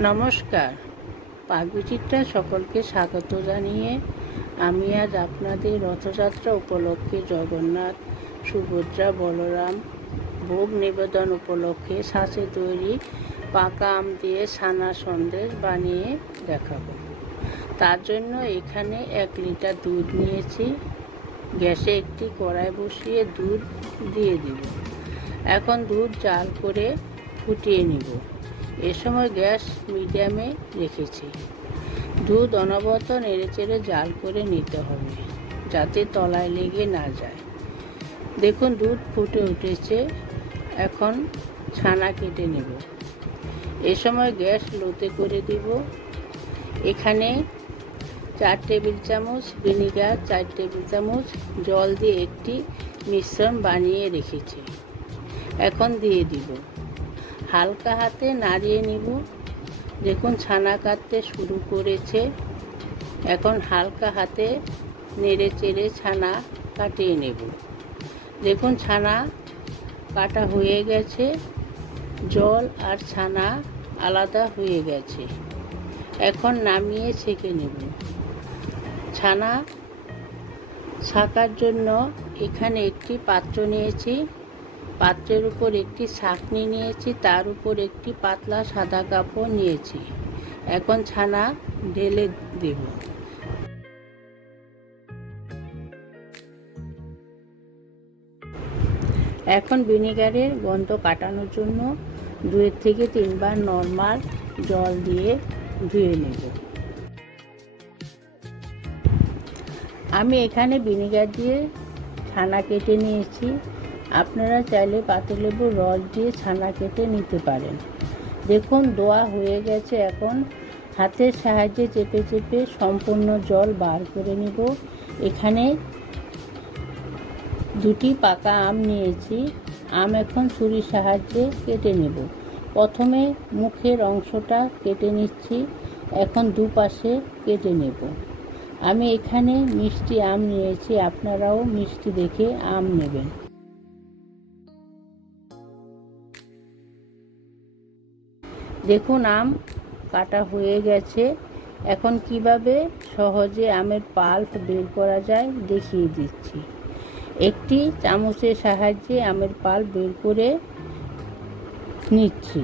নমস্কার, পাকবিচিত্রা সকলকে স্বাগত জানিয়ে আমি আজ আপনাদের রথযাত্রা উপলক্ষে জগন্নাথ, সুভদ্রা, বলরাম ভোগ নিবেদন উপলক্ষে ছাঁচে তৈরি পাকা আম দিয়ে ছানা সন্দেশ বানিয়ে দেখাবো। তার জন্য এখানে 1 লিটার দুধ নিয়েছি। গ্যাসে একটি কড়াই বসিয়ে দুধ দিয়ে দিব। এখন দুধ জাল করে ফুটিয়ে নিব। এ সময় গ্যাস মিডিয়ামে রেখেছি। দুধ অনবরত নেড়েচেড়ে জাল করে নিতে হবে, যাতে তলায় লেগে না যায়। দেখুন দুধ ফুটে উঠেছে। এখন ছানা কেটে নেব। এ সময় গ্যাস লোতে করে দিব। এখানে 4 টেবিল চামচ ভিনিগার, 4 টেবিল চামচ জল দিয়ে একটি মিশ্রণ বানিয়ে রেখেছি। এখন দিয়ে দিব। হালকা হাতে নাড়িয়ে নিব। দেখুন ছানা কাটতে শুরু করেছে। এখন হালকা হাতে নেড়ে চেড়ে ছানা কাটিয়ে নেব। দেখুন ছানা কাটা হয়ে গেছে। জল আর ছানা আলাদা হয়ে গেছে। এখন নামিয়ে ছেঁকে নেব। ছানা ছাঁকার জন্য এখানে একটি পাত্র নিয়েছি। পাত্রের উপর একটি ছাঁকনি নিয়েছি, তার উপর একটি পাতলা সাদা কাপড় নিয়েছি। এখন ছানা ঢেলে দেব। এখন ভিনেগারের গন্ধ কাটানোর জন্য 2 থেকে 3 বার নর্মাল জল দিয়ে ধুয়ে নেব। আমি এখানে ভিনেগার দিয়ে ছানা কেটে নিয়েছি। আপনারা চাইলে পাতিলেবুর রস দিয়ে ছানা কেটে নিতে পারেন। দেখুন দোয়া হয়ে গেছে। এখন হাতের সাহায্যে চেপে চেপে সম্পূর্ণ জল বার করে নেব। এখানে 2টি পাকা আম নিয়েছি। আম এখন ছুরির সাহায্যে কেটে নেব। প্রথমে মুখের অংশটা কেটে নিচ্ছি। এখন দুপাশে কেটে নেব। আমি এখানে মিষ্টি আম নিয়েছি, আপনারাও মিষ্টি দেখে আম নেবেন। দেখুন আম কাটা হয়ে গেছে। এখন কিভাবে সহজে আমের পাল্প বের করা যায় দেখিয়ে দিচ্ছি। একটি চামচের সাহায্যে আমের পাল্প বের করে নিচ্ছি।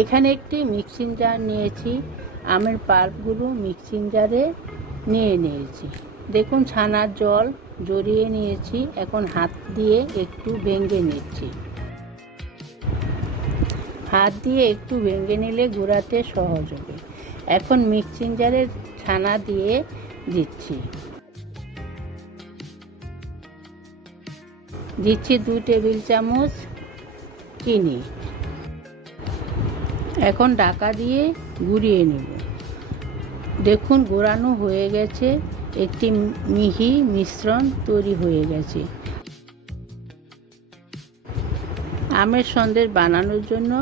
এখানে একটি মিক্সিং জার নিয়েছি। আমের পাল্পগুলো মিক্সিং জারে নিয়ে নিয়েছি। দেখুন ছানার জল জড়িয়ে নিয়েছি। এখন হাত দিয়ে একটু ভেঙে নিচ্ছি। হাত দিয়ে একটু ভেঙে নিলে গুঁড়াতে সহজ হবে। এখন মিক্সিং জারে ছানা দিয়ে দিচ্ছি। 2 টেবিল চামচ চিনি। এখন ঢাকা দিয়ে গুঁড়িয়ে নেব। দেখুন গুঁড়ানো হয়ে গেছে। একটি মিহি মিশ্রণ তৈরি হয়ে গেছে। আমের সন্দেশ বানানোর জন্য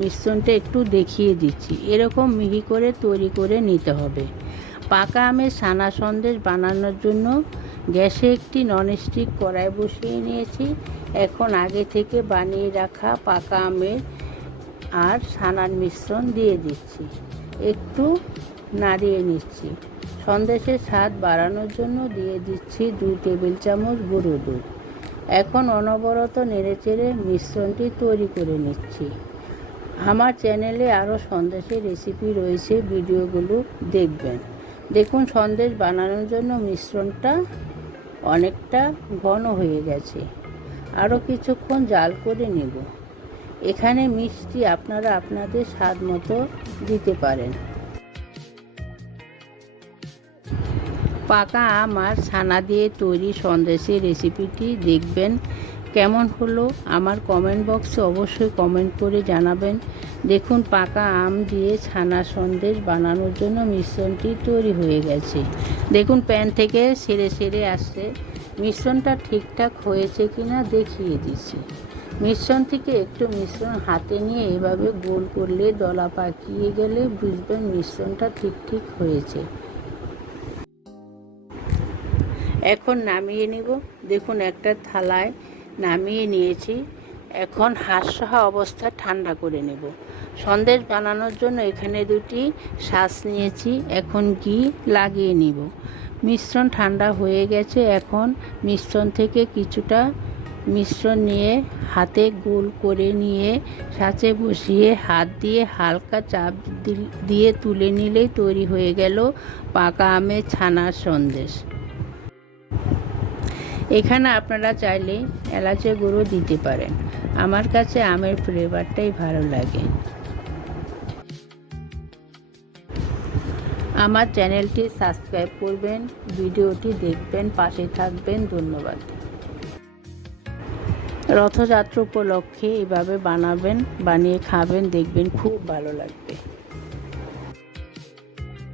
মিশ্রণটা একটু দেখিয়ে দিচ্ছি। এরকম মিহি করে তৈরি করে নিতে হবে। পাকা আমের ছানা সন্দেশ বানানোর জন্য গ্যাসে একটি ননস্টিক কড়াই বসিয়ে নিয়েছি। এখন আগে থেকে বানিয়ে রাখা পাকা আমের আর ছানার মিশ্রণ দিয়ে দিচ্ছি। একটু নাড়িয়ে নিচ্ছি। সন্দেশের স্বাদ বাড়ানোর জন্য দিয়ে দিচ্ছি 2 টেবিল চামচ গুঁড়ো দুধ। এখন অনবরত নেড়েচেড়ে মিশ্রণটি তৈরি করে নিচ্ছি। আমার চ্যানেলে আরও সন্দেশের রেসিপি রয়েছে, ভিডিওগুলো দেখবেন। দেখুন সন্দেশ বানানোর জন্য মিশ্রণটা অনেকটা ঘন হয়ে গেছে। আরও কিছুক্ষণ জাল করে নেব। এখানে মিষ্টি আপনারা আপনাদের স্বাদ মতো দিতে পারেন। পাকা আম আর ছানা দিয়ে তৈরি সন্দেশের রেসিপিটি দেখবেন। কেমন হলো আমার কমেন্ট বক্সে অবশ্যই কমেন্ট করে জানাবেন। দেখুন পাকা আম দিয়ে ছানা সন্দেশ বানানোর জন্য মিশ্রণটি তৈরি হয়ে গেছে। দেখুন প্যান থেকে সেরে সেরে আসছে। মিশ্রণটা ঠিকঠাক হয়েছে কিনা দেখিয়ে দিচ্ছি। মিশ্রণ থেকে একটু মিশ্রণ হাতে নিয়ে এভাবে গোল করলে দলা পাকিয়ে গেলে বুঝবেন মিশ্রণটা ঠিক হয়েছে। এখন নামিয়ে নিব। দেখুন একটা থালায় নামিয়ে নিয়েছি। এখন হাঁসসহা অবস্থা ঠান্ডা করে নেব। সন্দেশ বানানোর জন্য এখানে 2টি শাঁস নিয়েছি। এখন ঘি লাগিয়ে নিব। মিশ্রণ ঠান্ডা হয়ে গেছে। এখন মিশ্রণ থেকে কিছুটা মিশ্রণ নিয়ে হাতে গোল করে নিয়ে ছাঁচে বসিয়ে হাত দিয়ে হালকা চাপ দিয়ে তুলে নিলেই তৈরি হয়ে গেল পাকা আমের ছানার সন্দেশ। এখানে আপনারা চাইলে এলাচের গুঁড়ো দিতে পারেন। আমার কাছে আমের ফ্লেভারটাই ভালো লাগে। আমার চ্যানেলটি সাবস্ক্রাইব করবেন, ভিডিওটি দেখবেন, পাশে থাকবেন। ধন্যবাদ। রথযাত্রা উপলক্ষে এভাবে বানাবেন, বানিয়ে খাবেন, দেখবেন খুব ভালো লাগবে।